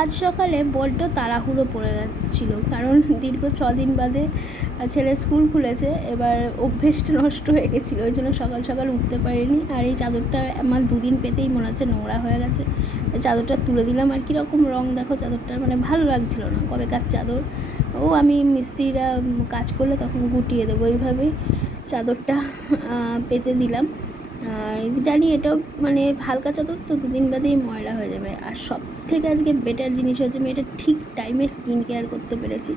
আজ সকালে বড্ড তাড়াহুড়ো পড়ে যাচ্ছিলো, কারণ দীর্ঘ 6 দিন বাদে ছেলের স্কুল খুলেছে। এবার অভ্যেসটা নষ্ট হয়ে গেছিলো, ওই জন্য সকাল সকাল উঠতে পারিনি। আর এই চাদরটা আমার 2 দিন পেতেই মনে হচ্ছে নোংরা হয়ে গেছে। চাদরটা তুলে দিলাম, আর কীরকম রঙ দেখো চাদরটার, মানে ভালো লাগছিলো না। কবেকার চাদর, আমি মিস্ত্রিরা কাজ করলে তখন গুটিয়ে দেবো, এইভাবেই চাদরটা পেতে দিলাম। আর জানি এটাও মানে হালকা চাদর তো 2 দিন বাদেই ময়লা হয়ে যাবে। আর সব থেকে আজকে বেটার জিনিস হচ্ছে আমি এটা ঠিক টাইমে স্কিন কেয়ার করতে পেরেছি।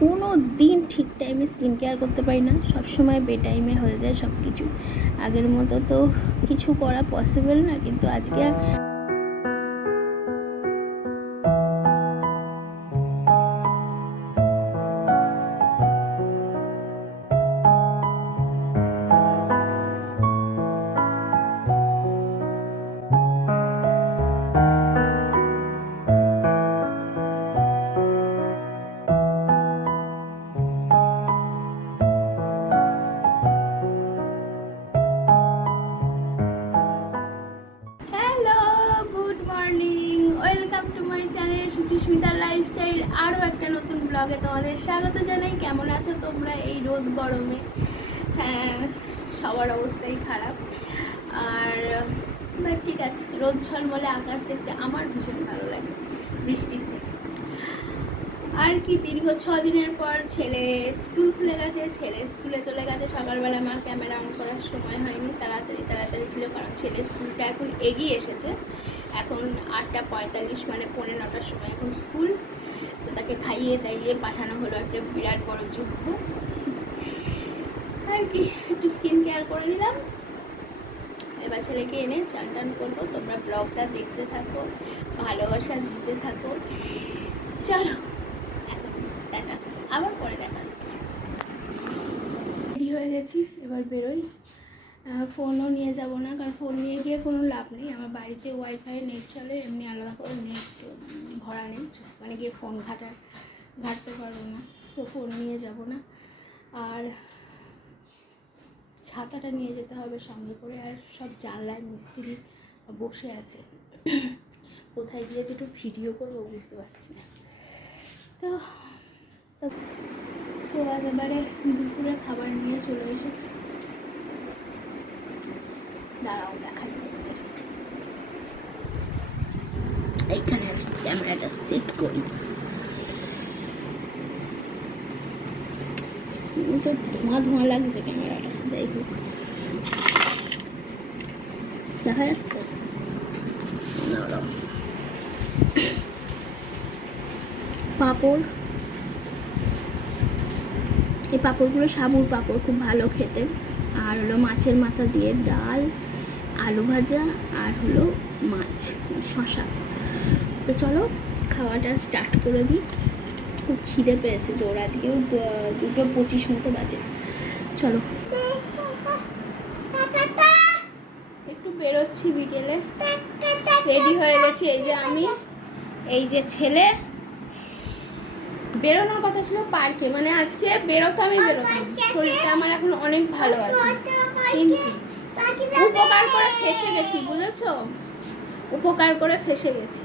কোনো দিন ঠিক টাইমে স্কিন কেয়ার করতে পারি না, সবসময় বেটাইমে হয়ে যায় সব কিছু। আগের মতো তো কিছু করা পসিবল না, কিন্তু আজকে সুচিস্মিতার লাইফস্টাইল আরও একটা নতুন ব্লগে তোমাদের স্বাগত জানাই। কেমন আছো তোমরা এই রোদ গরমে? হ্যাঁ, সবার অবস্থাই খারাপ। আর ঠিক আছে, রোদ ঝলমলে আকাশ দেখতে আমার ভীষণ ভালো লাগে বৃষ্টির থেকে। আর কি, দীর্ঘ 6 দিনের পর ছেলে স্কুল খুলে গেছে, ছেলে স্কুলে চলে গেছে। সকালবেলা আমার ক্যামেরা অন করার সময় হয়নি, তাড়াতাড়ি ছিল, কারণ ছেলের স্কুলটা এখন এগিয়ে এসেছে। এখন 8:45, মানে 9:45 সময় এখন স্কুল। তো তাকে খাইয়ে দাইয়ে পাঠানো হলো, একটা বিরাট বড় যুদ্ধ। আর কি, একটু স্কিন কেয়ার করে নিলাম। এবার ছেলেকে এনে চান টান করবো। তোমরা ব্লগটা দেখতে থাকো, ভালোবাসা দিতে থাকো। চলো এখন টাটা, আবার পরে দেখা যাচ্ছে। রেডি হয়ে গেছি, এবার বেরোই। ফোনও নিয়ে যাব না, কারণ ফোন নিয়ে গিয়ে কোনো লাভ নেই। আমার বাড়িতে ওয়াইফাই নেট চলে, এমনি আলাদা করে নেট ভরা নেই, মানে গিয়ে ফোন ঘাঁটতে পারবো না। সো ফোন নিয়ে যাব না। আর ছাতাটা নিয়ে যেতে হবে সঙ্গে করে। আর সব জানলায় মিস্ত্রি বসে আছে, কোথায় গিয়েছে একটু ভিডিও করবো বুঝতে পারছি না। তো একেবারে দুপুরে খাবার নিয়ে চলে এসেছি। দাঁড়াও দেখাই, এইখানে ক্যামেরাটা সেট করি। তো ধোঁয়া লাগছে ক্যামেরাটা, যাই হোক দেখা যাচ্ছে। পাঁপড়, এই পাঁপড়গুলো সাবুর পাঁপড়, খুব ভালো খেতে। আর হলো মাছের মাথা দিয়ে ডাল, আলু ভাজা, আর হলো মাছ, শশা। তো চলো খাওয়াটা স্টার্ট করে দিই। খুব খিদে পেয়েছে জোর, আজকেও 2:25 মতো বাজে। চলো একটু বেরোচ্ছি বিকেলে, রেডি হয়ে গেছি। এই যে আমি, এই যে ছেলে। বেরোনোর কথা ছিল পার্কে, মানে আজকে বেরোতাম, শরীরটা আমার এখন অনেক ভালো আছে, কিন্তু উপকার করে ফেসে গেছি, বুঝেছো? উপকার করে ফেসে গেছি।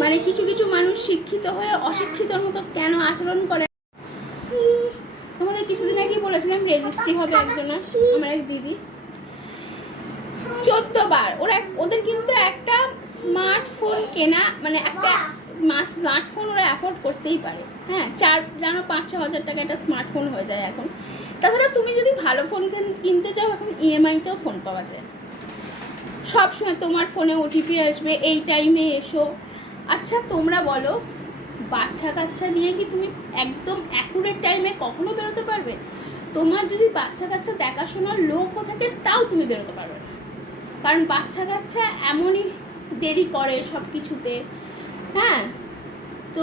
মানে কিছু কিছু মানুষ শিক্ষিত হয়ে অশিক্ষিতর মতো কেন আচরণ করে। তোমাদের কিছুদিন আগে বলেছিলাম রেজিস্ট্রি হবে একজনের, আমার এক দিদি। 14 বার ওদের কিন্তু একটা স্মার্টফোন কেনা, মানে একটা স্মার্টফোন ওরা অ্যাফোর্ড করতেই পারে। হ্যাঁ, 5-6 হাজার টাকা একটা স্মার্টফোন হয়ে যায় এখন। তাছাড়া তুমি যদি ভালো ফোন কিনতে চাও, এখন ইএমআইতেও ফোন পাওয়া যায়। সব সময় তোমার ফোনে ওটিপি আসবে, এই টাইমে এসো। আচ্ছা তোমরা বলো, বাচ্চা কাচ্চা নিয়ে কি তুমি একদম অ্যাকুরেট টাইমে কখনো বেরোতে পারবে? তোমার যদি বাচ্চা কাচ্চা দেখাশোনার লোকও থাকে, তাও তুমি বেরোতে পারবে না, কারণ বাচ্চা কাচ্চা এমনই দেরি করে সব কিছুতে। হ্যাঁ, তো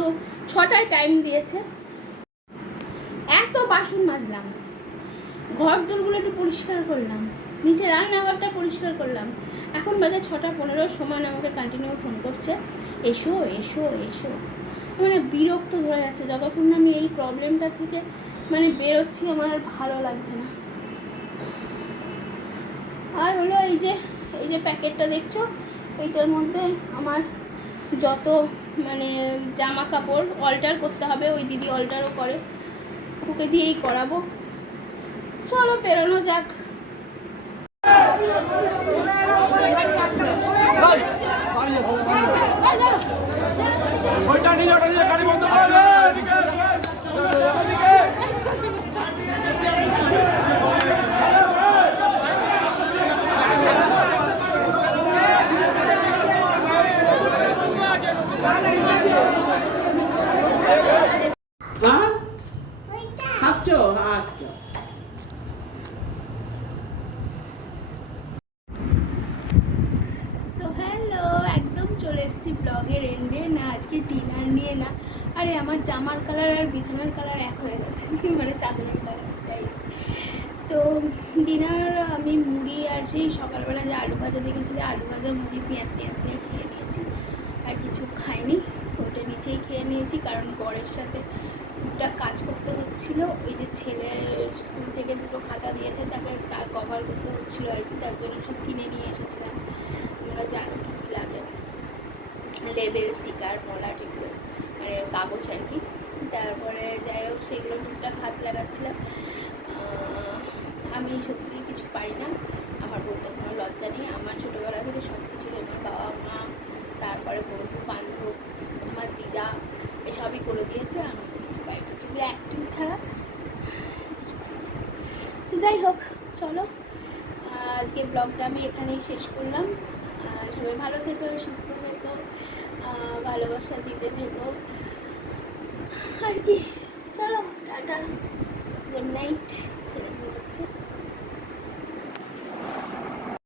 6টায় টাইম দিয়েছে, এত বাসন মাজলাম, ঘর দোরগুলো একটু পরিষ্কার করলাম, নিচে রান্নাঘরটা পরিষ্কার করলাম। এখন বাজে 6:15, সমান আমাকে কন্টিনিউ ফোন করছে, এসো এসো এসো। মানে বিরক্ত ধরে যাচ্ছে। যতক্ষণ না আমি এই প্রবলেমটা থেকে মানে বেরোচ্ছি, আমার আর ভালো লাগছে না। আর হলো এই যে প্যাকেটটা দেখছো, এইটার মধ্যে আমার যত মানে জামা কাপড় অল্টার করতে হবে, ওই দিদি অল্টারও করে, ওকে দিয়েই করাবো। চলো বেরোনো যাক। হ্যাঁ খাচ্ছ? আচ্ছা। তো হ্যালো, একদম চলে এসেছি ব্লগের এন্ডে। না আজকে ডিনার নিয়ে না, আরে আমার জামার কালার আর বিছানার কালার এক হয়ে গেছে, মানে চাদরের কালার। যাই হোক, তো ডিনার আমি মুড়ি আর সেই সকালবেলা যে আলু ভাজা দেখেছিল, আলু ভাজা মুড়ি পেঁয়াজ টিয়াজ দিয়ে খেয়ে নিয়েছি, আর কিছু খাইনি। ওটা নিচেই খেয়ে নিয়েছি, কারণ বরের সাথে টুকটাক কাজ করতে হচ্ছিল। ওই যে ছেলের স্কুল থেকে দুটো খাতা দিয়েছে, তাকে তার কভার করতে হচ্ছিলো আর কি, তার জন্য সব কিনে নিয়ে এসেছিলাম। তোমরা জানো কী কী লাগে, লেবেল, স্টিকার, মলা টিগুলো, মানে কাগজ আর কি। তারপরে যাই হোক, সেগুলো টুকটাক হাত লাগাচ্ছিলাম। আমি সত্যি কিছু পারি না, আমার বলতে কোনো লজ্জা নেই। আমার ছোটোবেলা থেকে সব কিছু আমার বাবা মা, তারপরে বন্ধু বান্ধব, আমার দিদা, এসবই করে দিয়েছে। আমি কিছু পারি না, শুধু অ্যাক্টিং ছাড়া কিছু পারি না। তো যাই হোক, চলো আজকে ব্লগটা আমি এখানেই শেষ করলাম। সবাই ভালো থেকো, সুস্থ থেকো, ভালোবাসা দিতে থেকো আর কি। চলো টাটা, গুড নাইট।